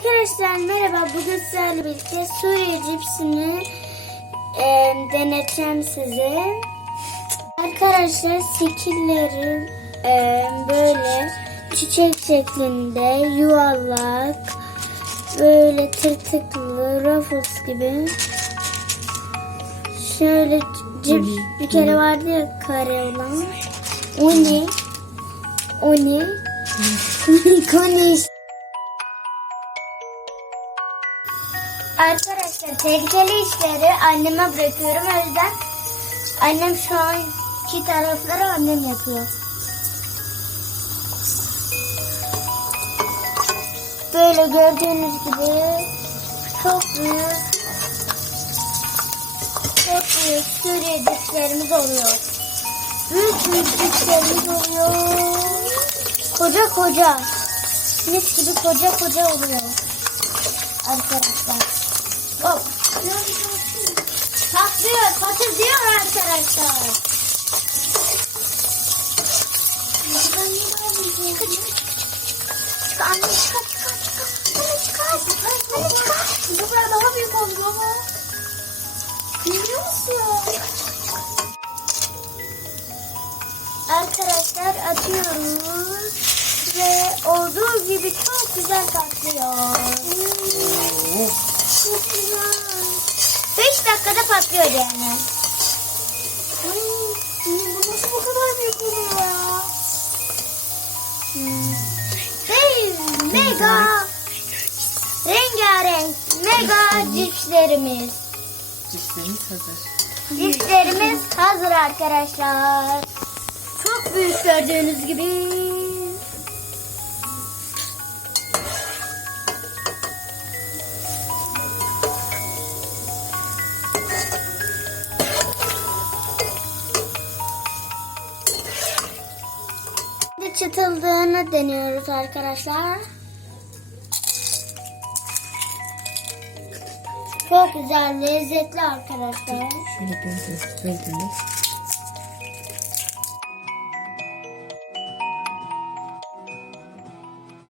Arkadaşlar merhaba. Bugün sizlerle birlikte Suriye cipsini e, deneteceğim size. Arkadaşlar skilleri e, böyle çiçek şeklinde yuvarlak böyle tırtıklı ruffles gibi şöyle cips bir kere vardı ya kare olan o ne? O ne? Konuş. Arkadaşlar tehlikeli işleri anneme bırakıyorum. O yüzden annem şu anki tarafları annem yapıyor. Böyle gördüğünüz gibi çok büyük çok büyük Suriye dişlerimiz oluyor. Büyük büyük dişlerimiz oluyor. Koca koca. Mis gibi koca koca oluyor. Arkadaşlar. Hop. Patlıyor, patırtıyor arkadaşlar. Çık anne çıkar çıkar çıkar. Anne çıkar. Anne çıkar. Bu sefer daha büyük ama. Görüyor musun? Arkadaşlar atıyoruz ve olduğu gibi çok güzel patlıyor. Çok güzel. 5 dakikada patlıyor yani. Hey, mega rengarenk mega cipslerimiz. Cipslerimiz hazır. Cipslerimiz hazır arkadaşlar. Çok büyük gördüğünüz gibi. Çıtıldığını deniyoruz arkadaşlar. Çok güzel, lezzetli arkadaşlar. Şöyle. Gördünüz.